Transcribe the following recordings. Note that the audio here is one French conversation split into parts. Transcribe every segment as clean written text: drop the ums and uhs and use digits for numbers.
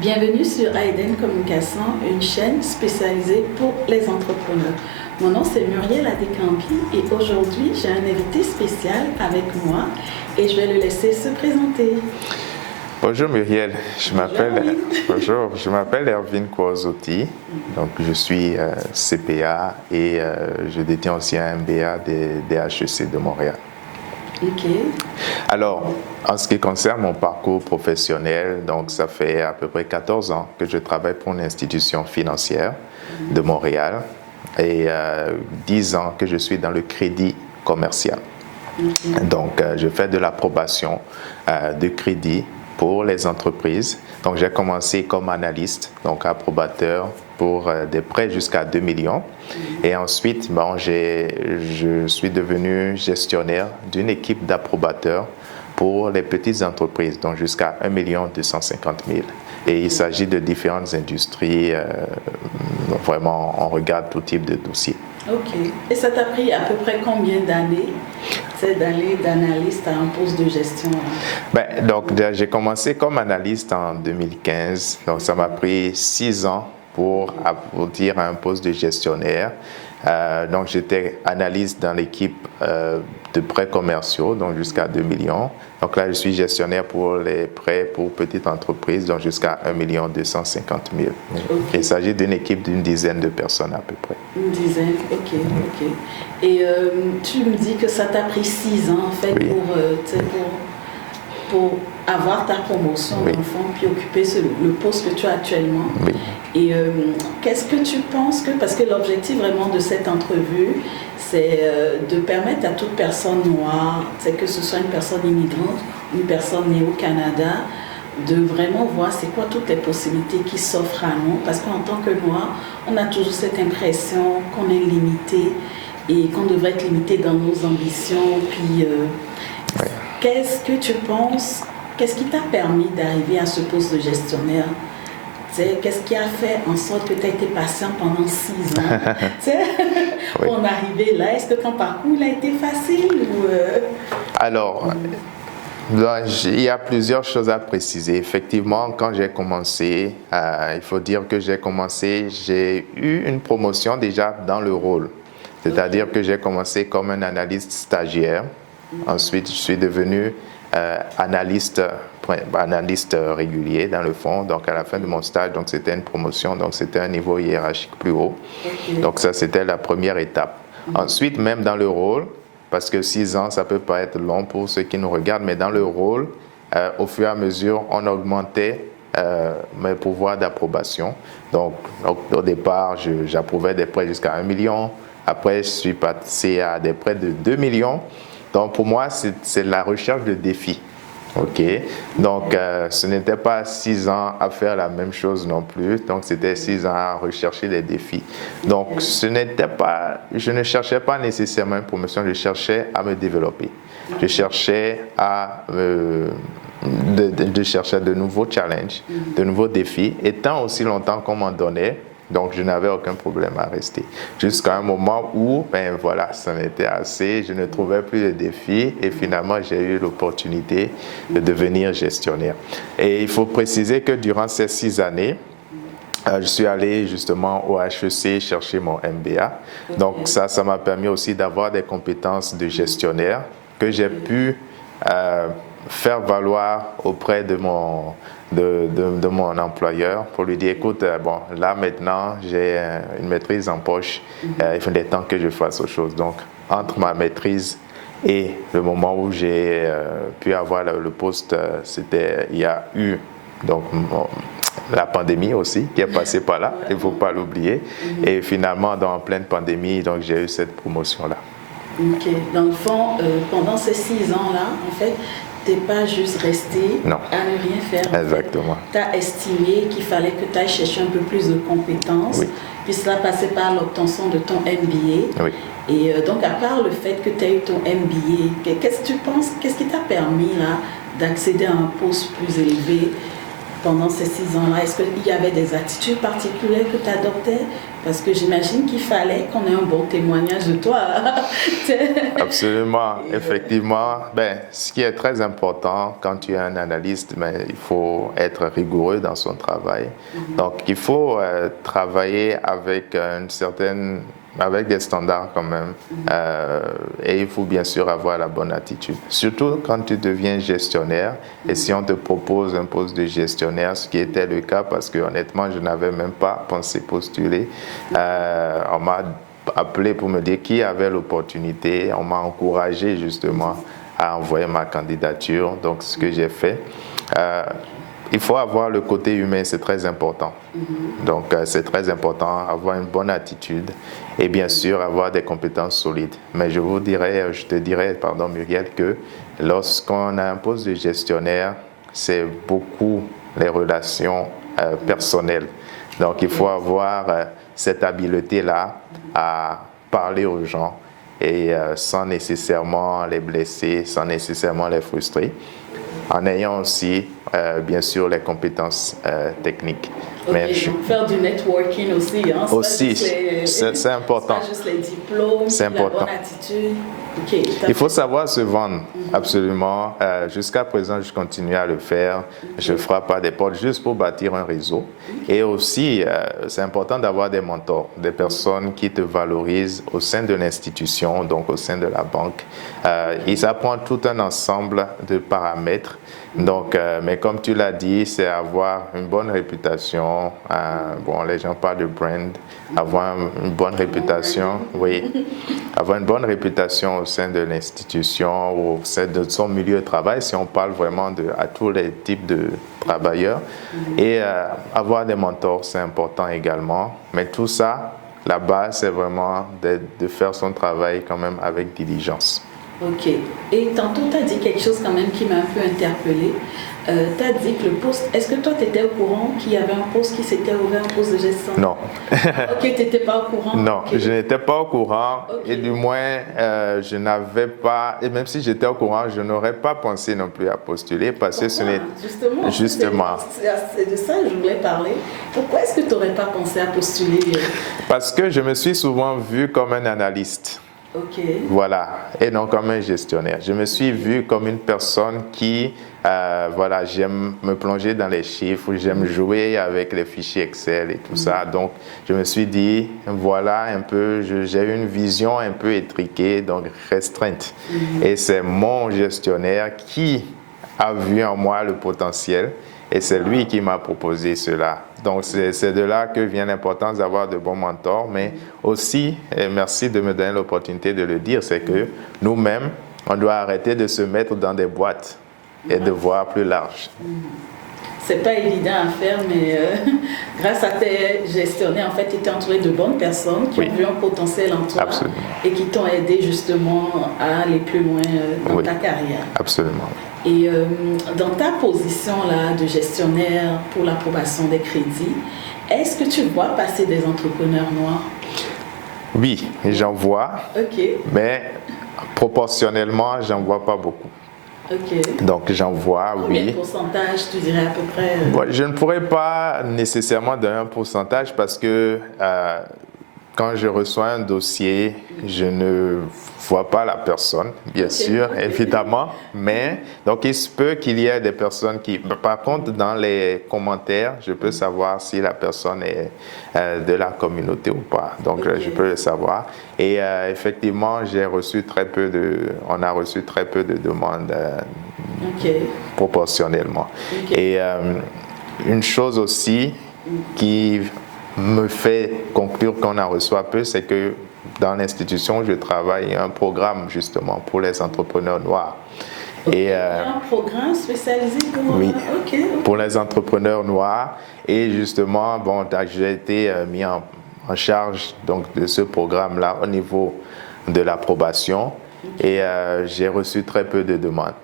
Bienvenue sur Aiden Communication, une chaîne spécialisée pour les entrepreneurs. Mon nom c'est Muriel Adékampi et aujourd'hui j'ai un invité spécial avec moi et je vais le laisser se présenter. Bonjour Muriel, je m'appelle Erwin Kouazoti, donc je suis CPA et je détiens aussi un MBA des HEC de Montréal. Ok. Alors, en ce qui concerne mon parcours professionnel, donc ça fait à peu près 14 ans que je travaille pour une institution financière de Montréal et 10 ans que je suis dans le crédit commercial. Donc, je fais de l'approbation de crédit pour les entreprises. Donc, j'ai commencé comme analyste, donc approbateur pour des prêts jusqu'à 2 millions. Et ensuite, je suis devenu gestionnaire d'une équipe d'approbateurs pour les petites entreprises, donc jusqu'à 1 250 000. Et il s'agit de différentes industries. Vraiment, on regarde tout type de dossiers. Ok. Et ça t'a pris à peu près combien d'années d'aller d'analyste à un poste de gestion? Donc, j'ai commencé comme analyste en 2015. Donc, ça m'a pris 6 ans pour aboutir à un poste de gestionnaire. Donc, j'étais analyste dans l'équipe de prêts commerciaux, donc jusqu'à 2 millions. Donc là, je suis gestionnaire pour les prêts pour petites entreprises, donc jusqu'à 1 250 000. Okay. Il s'agit d'une équipe d'une dizaine de personnes à peu près. Une dizaine, ok. Et tu me dis que ça t'a pris 6 ans en fait oui. pour avoir ta promotion, oui. dans le fond, puis occuper le poste que tu as actuellement. Oui. Et qu'est-ce que tu penses parce que l'objectif vraiment de cette entrevue, c'est de permettre à toute personne noire, que ce soit une personne immigrante, une personne née au Canada, de vraiment voir c'est quoi toutes les possibilités qui s'offrent à nous. Parce qu'en tant que Noirs, on a toujours cette impression qu'on est limité et qu'on devrait être limité dans nos ambitions. Puis, oui. Qu'est-ce que tu penses, qu'est-ce qui t'a permis d'arriver à ce poste de gestionnaire? Qu'est-ce qui a fait en sorte que tu as été patient pendant 6 ans oui. pour en arriver là? Est-ce que ton parcours il a été facile ou Alors, il y a plusieurs choses à préciser. Effectivement, quand j'ai commencé, il faut dire que j'ai eu une promotion déjà dans le rôle. C'est-à-dire que j'ai commencé comme un analyste stagiaire. Ensuite, je suis devenu analyste régulier dans le fond. Donc, à la fin de mon stage, donc c'était une promotion, donc c'était un niveau hiérarchique plus haut. Okay. Donc, ça, c'était la première étape. Ensuite, même dans le rôle, parce que 6 ans, ça peut paraître long pour ceux qui nous regardent, mais dans le rôle, au fur et à mesure, on augmentait mes pouvoirs d'approbation. Donc, au départ, j'approuvais des prêts jusqu'à 1 million. Après, je suis passé à des prêts de 2 millions. Donc, pour moi, c'est la recherche de défis. OK? Donc, ce n'était pas 6 ans à faire la même chose non plus. Donc, c'était 6 ans à rechercher des défis. Donc, je ne cherchais pas nécessairement une promotion, je cherchais à me développer. Je cherchais chercher de nouveaux challenges, de nouveaux défis. Et tant aussi longtemps qu'on m'en donnait, donc, je n'avais aucun problème à rester. Jusqu'à un moment où, ça m'était assez, je ne trouvais plus de défis et finalement, j'ai eu l'opportunité de devenir gestionnaire. Et il faut préciser que durant ces 6 années, je suis allé justement au HEC chercher mon MBA. Donc, ça m'a permis aussi d'avoir des compétences de gestionnaire que j'ai pu faire valoir auprès de mon employeur pour lui dire, écoute, là maintenant, j'ai une maîtrise en poche, il faut des temps que je fasse autre chose. Donc, entre ma maîtrise et le moment où j'ai pu avoir le poste, il y a eu la pandémie aussi qui est passée par là, il ne faut pas l'oublier. Et finalement, en pleine pandémie, donc j'ai eu cette promotion-là. Ok, dans le fond, pendant ces 6 ans-là, en fait, tu n'es pas juste resté à ne rien faire. Exactement. Tu as estimé qu'il fallait que tu ailles chercher un peu plus de compétences, oui. Puis cela passait par l'obtention de ton MBA. Oui. Et donc, à part le fait que tu as eu ton MBA, qu'est-ce que tu penses, qu'est-ce qui t'a permis là d'accéder à un poste plus élevé pendant ces 6 ans-là? Est-ce qu'il y avait des attitudes particulières que tu adoptais? Parce que j'imagine qu'il fallait qu'on ait un bon témoignage de toi. Absolument, effectivement. Ce qui est très important quand tu es un analyste, il faut être rigoureux dans son travail. Donc, il faut travailler avec avec des standards quand même. Et il faut bien sûr avoir la bonne attitude. Surtout quand tu deviens gestionnaire. Et si on te propose un poste de gestionnaire, ce qui était le cas parce que honnêtement, je n'avais même pas pensé postuler. On m'a appelé pour me dire qui avait l'opportunité. On m'a encouragé justement à envoyer ma candidature. Donc, ce que j'ai fait. Il faut avoir le côté humain, c'est très important. Donc, c'est très important, avoir une bonne attitude et bien sûr avoir des compétences solides. Mais je te dirais, Muriel, que lorsqu'on a un poste de gestionnaire, c'est beaucoup les relations personnelles. Donc, il faut avoir cette habileté-là à parler aux gens et sans nécessairement les blesser, sans nécessairement les frustrer, en ayant aussi, bien sûr, les compétences techniques. Okay, donc faire du networking aussi. Hein? C'est important. C'est pas juste les diplômes, c'est important. La bonne attitude. Okay, il faut savoir se vendre, absolument. Jusqu'à présent, je continue à le faire. Je ne frappe pas des portes juste pour bâtir un réseau. Et aussi, c'est important d'avoir des mentors, des personnes qui te valorisent au sein de l'institution, donc au sein de la banque. Ils apprennent tout un ensemble de paramètres. Donc, mais comme tu l'as dit, c'est avoir une bonne réputation. Les gens parlent de brand. Avoir une bonne réputation, oui. Avoir une bonne réputation au sein de l'institution ou au sein de son milieu de travail, si on parle vraiment à tous les types de travailleurs. Et avoir des mentors, c'est important également. Mais tout ça, la base, c'est vraiment de faire son travail quand même avec diligence. Ok. Et tantôt, tu as dit quelque chose quand même qui m'a un peu interpellée. Tu as dit que le poste... Est-ce que toi, tu étais au courant qu'il y avait un poste qui s'était ouvert, un poste de gestion? Non. Ok, tu n'étais pas au courant? Non, okay. Je n'étais pas au courant. Okay. Et du moins, je n'avais pas... Et même si j'étais au courant, je n'aurais pas pensé non plus à postuler parce que ce n'est... Justement. C'est de ça que je voulais parler. Pourquoi est-ce que tu n'aurais pas pensé à postuler? Parce que je me suis souvent vu comme un analyste. Okay. Voilà, et non comme un gestionnaire. Je me suis vu comme une personne qui, j'aime me plonger dans les chiffres, j'aime jouer avec les fichiers Excel et tout ça. Donc, je me suis dit, voilà, un peu, j'ai une vision un peu étriquée, donc restreinte. Et c'est mon gestionnaire qui a vu en moi le potentiel. Et c'est lui qui m'a proposé cela. Donc, c'est de là que vient l'importance d'avoir de bons mentors. Mais aussi, et merci de me donner l'opportunité de le dire, c'est que nous-mêmes, on doit arrêter de se mettre dans des boîtes et de voir plus large. C'est pas évident à faire, mais grâce à tes gestionnaires, en fait, tu étais entouré de bonnes personnes qui ont vu un potentiel en toi. Absolument. Et qui t'ont aidé justement à aller plus loin dans ta carrière. Absolument. Et dans ta position là, de gestionnaire pour l'approbation des crédits, est-ce que tu vois passer des entrepreneurs noirs? Oui, j'en vois, mais proportionnellement, j'en vois pas beaucoup. Donc j'en vois, Combien de pourcentage, tu dirais à peu près? Je ne pourrais pas nécessairement donner un pourcentage parce que quand je reçois un dossier, je ne vois pas la personne, bien sûr, évidemment, mais donc il se peut qu'il y ait des personnes qui... Par contre, dans les commentaires, je peux savoir si la personne est de la communauté ou pas. Donc, je peux le savoir. Et effectivement, on a reçu très peu de demandes proportionnellement. Et une chose aussi qui me fait conclure qu'on en reçoit peu, c'est que dans l'institution où je travaille, il y a un programme justement pour les entrepreneurs noirs. Il y a un programme spécialisé pour les entrepreneurs noirs. Et justement, j'ai été mis en charge donc, de ce programme-là au niveau de l'approbation. Et j'ai reçu très peu de demandes.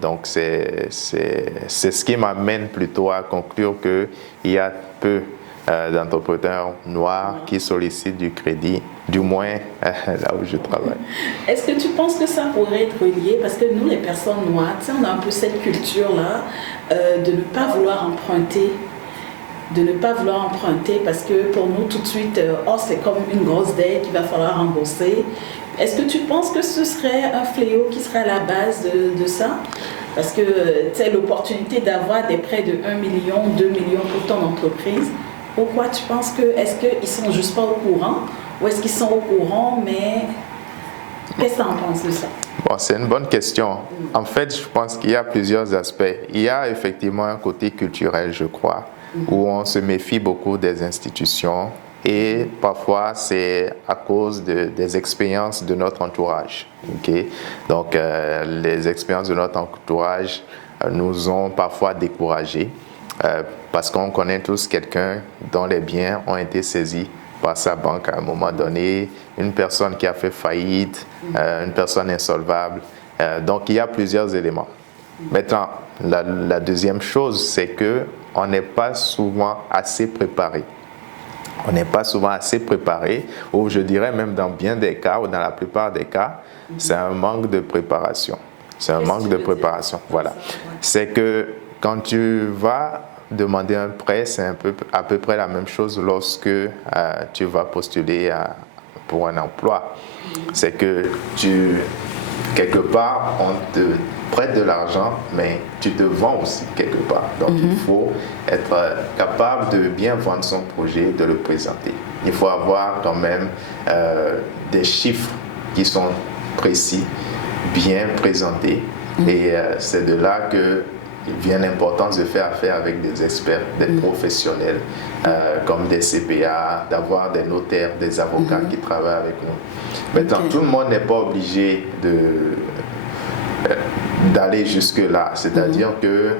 Donc c'est ce qui m'amène plutôt à conclure qu'il y a peu d'entrepreneurs noirs qui sollicitent du crédit, du moins là où je travaille. Est-ce que tu penses que ça pourrait être relié? Parce que nous, les personnes noires, on a un peu cette culture-là de ne pas vouloir emprunter. Parce que pour nous, tout de suite, c'est comme une grosse dette qu'il va falloir rembourser. Est-ce que tu penses que ce serait un fléau qui serait à la base de ça? Parce que l'opportunité d'avoir des prêts de 1 million, 2 millions pour ton entreprise, pourquoi tu penses que, est-ce qu'ils ne sont juste pas au courant ou est-ce qu'ils sont au courant, mais qu'est-ce que tu en penses de ça? Bon, c'est une bonne question. En fait, je pense qu'il y a plusieurs aspects. Il y a effectivement un côté culturel, je crois, où on se méfie beaucoup des institutions et parfois c'est à cause des expériences de notre entourage. Okay? Donc, les expériences de notre entourage nous ont parfois découragés parce qu'on connaît tous quelqu'un dont les biens ont été saisis par sa banque à un moment donné, une personne qui a fait faillite, une personne insolvable. Donc, il y a plusieurs éléments. Maintenant, la deuxième chose, c'est qu'on n'est pas souvent assez préparé. On n'est pas souvent assez préparé, ou je dirais même dans bien des cas, ou dans la plupart des cas, c'est un manque de préparation. C'est un manque de préparation, voilà. C'est que quand tu vas demander un prêt, c'est à peu près la même chose lorsque tu vas postuler pour un emploi. C'est que quelque part, on te prête de l'argent, mais tu te vends aussi quelque part. Donc, il faut être capable de bien vendre son projet, de le présenter. Il faut avoir quand même des chiffres qui sont précis, bien présentés. Et c'est de là que vient l'importance de faire affaire avec des experts, des professionnels, comme des CPA, d'avoir des notaires, des avocats qui travaillent avec nous. Maintenant, tout le monde n'est pas obligé d'aller jusque-là. C'est-à-dire que,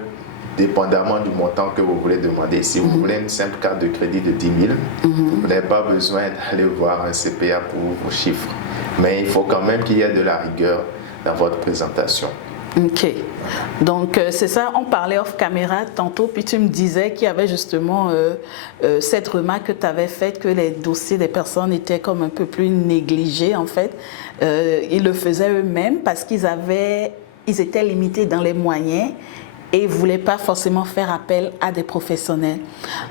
dépendamment du montant que vous voulez demander, si vous voulez une simple carte de crédit de 10 000, vous n'avez pas besoin d'aller voir un CPA pour vos chiffres. Mais il faut quand même qu'il y ait de la rigueur dans votre présentation. Ok, donc c'est ça, on parlait off caméra tantôt, puis tu me disais qu'il y avait justement cette remarque que tu avais faite, que les dossiers des personnes étaient comme un peu plus négligés en fait. Ils le faisaient eux-mêmes parce qu'ils étaient limités dans les moyens et ne voulaient pas forcément faire appel à des professionnels.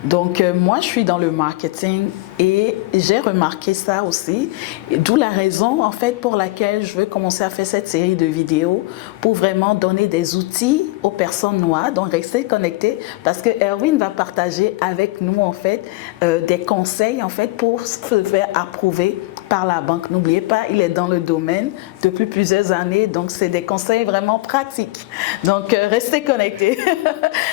Donc moi je suis dans le marketing et j'ai remarqué ça aussi, d'où la raison en fait pour laquelle je veux commencer à faire cette série de vidéos pour vraiment donner des outils aux personnes noires. Donc restez connectés parce que Erwin va partager avec nous en fait des conseils en fait pour se faire approuver par la banque. N'oubliez pas, il est dans le domaine depuis plusieurs années, donc c'est des conseils vraiment pratiques. Donc restez connectés.